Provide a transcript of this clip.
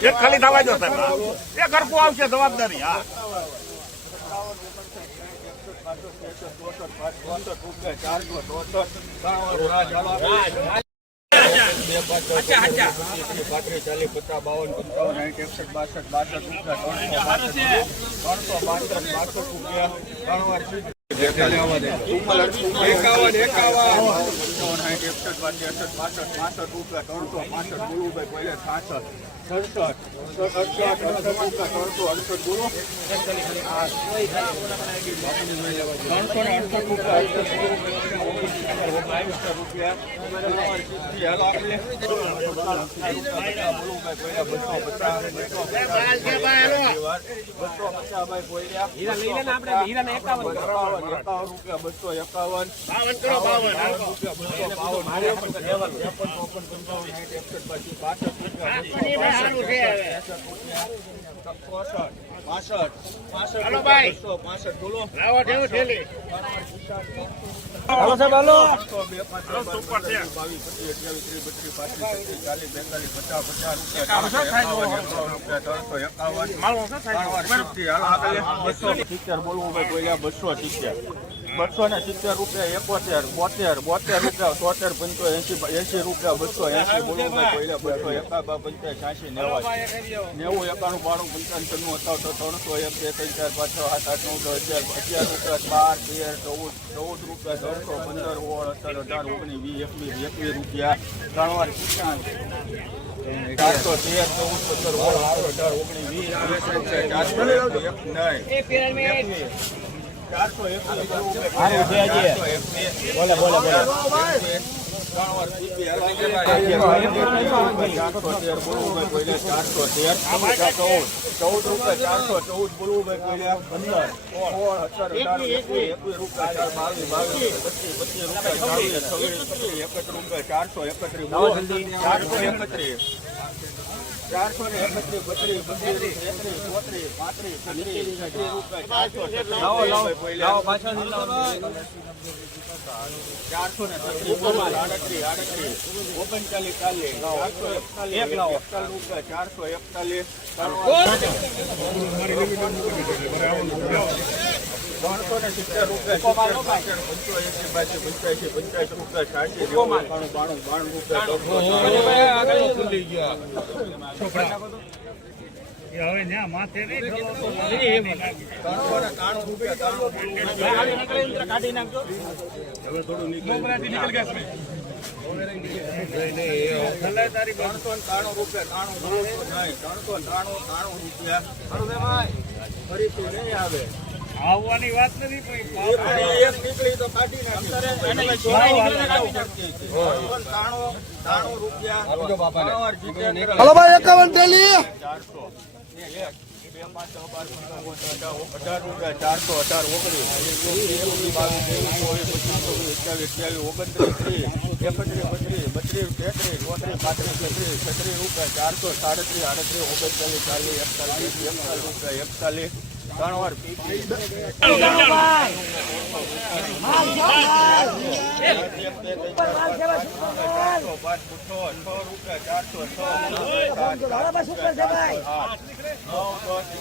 એક ખાલી થવા જો સાહેબ. એ ઘરકું આવશે જવાબદારી હા. ત્રણસો બાસઠ બાસઠ રૂપિયા ત્રણ વાર અડસઠ અડસઠ રૂપિયા ત્રણસો અડસઠ ગુરુ ત્રણસો ને આપણે બસો પચાસ બસો પચાસ ભાઈ બોલ્યા એકાવન. એકાવન રૂપિયા બસો એકાવન ત્રણસો એકાવન બસો સિત્તેર બોલવું ભાઈ બોલ્યા બસો સિત્તેર બસો ને સિત્તેર રૂપિયા એકોતેર બોતેર બોતેર રૂપિયા તોતેર પંચો એસી એસી રૂપિયા બસો એસી ભાઈ બસો એકાબા પંચાયત છ્યાસી નેવા. નેવું એકાણું બાણું પંચાવન છન્નું સત્તાવન ત્રણસો એક બે ત્રણ ચાર પાંચ છ સાત આઠ નવ દસ અગિયાર અગિયાર રૂપિયા બાર તેર ચૌદ ચૌદ રૂપિયા ત્રણસો પંદર ઓળ અઢાર અઢાર ઓગણીસ વીસ એકવીસ એકવીસ રૂપિયા ત્રણ વાર ચારસો તેર ચૌદ પંદર ઓળ અઢાર ઓગણીસ વીસ ચારસો એક નહીં બોલે બોલે બોલે ચૌદ રૂપિયા ચારસો ચૌદ બોલવું ભાઈ પંદર સોળ એકવીસ રૂપિયા ચાર બાવીસ રૂપિયા છવ્વીસ છવ્વીસ ચારસો એકત્રીસ ચારસો એકત્રીસ. ચારસો ને એકત્રીસ બત્રીસ બત્રીસ તેત્રીસ ચોત્રીસ પાંત્રીસ છત્રીસ ચારસો ને છત્રીસ આડત્રીસ આડત્રીસ ઓગણચાલીસ ચાલીસ ચારસો એકતાલીસ ચારસો એકતાલીસ ત્રણસો ને સિત્તેર રૂપિયા પંચોએસી બાસી પંચ્યાસી પંચ્યાસી રૂપિયા નેવું બાણું બાણું બાણું રૂપિયા હવે ગયા માથે નહીં ત્રણસો ને ત્રાણું રૂપિયા હવે થોડું નીકળી રૂપિયા ફરીથી નહીં આવે આવવાની વાત નથી પણ એક નીકળી તો કાઢી નાખી. હલો ભાઈ એકાવન ટ્રેલી ચારસો એક બે પાંચ છ બાર પંદર અઢાર રૂપિયા ચારસો અઢાર ઓગણીસ ચારસો સાડત્રીસ આડત્રીસ ઓગણચાલીસ ચાલીસ એકતાલીસ એકતાલીસ રૂપિયા એકતાલીસ ત્રણ વાર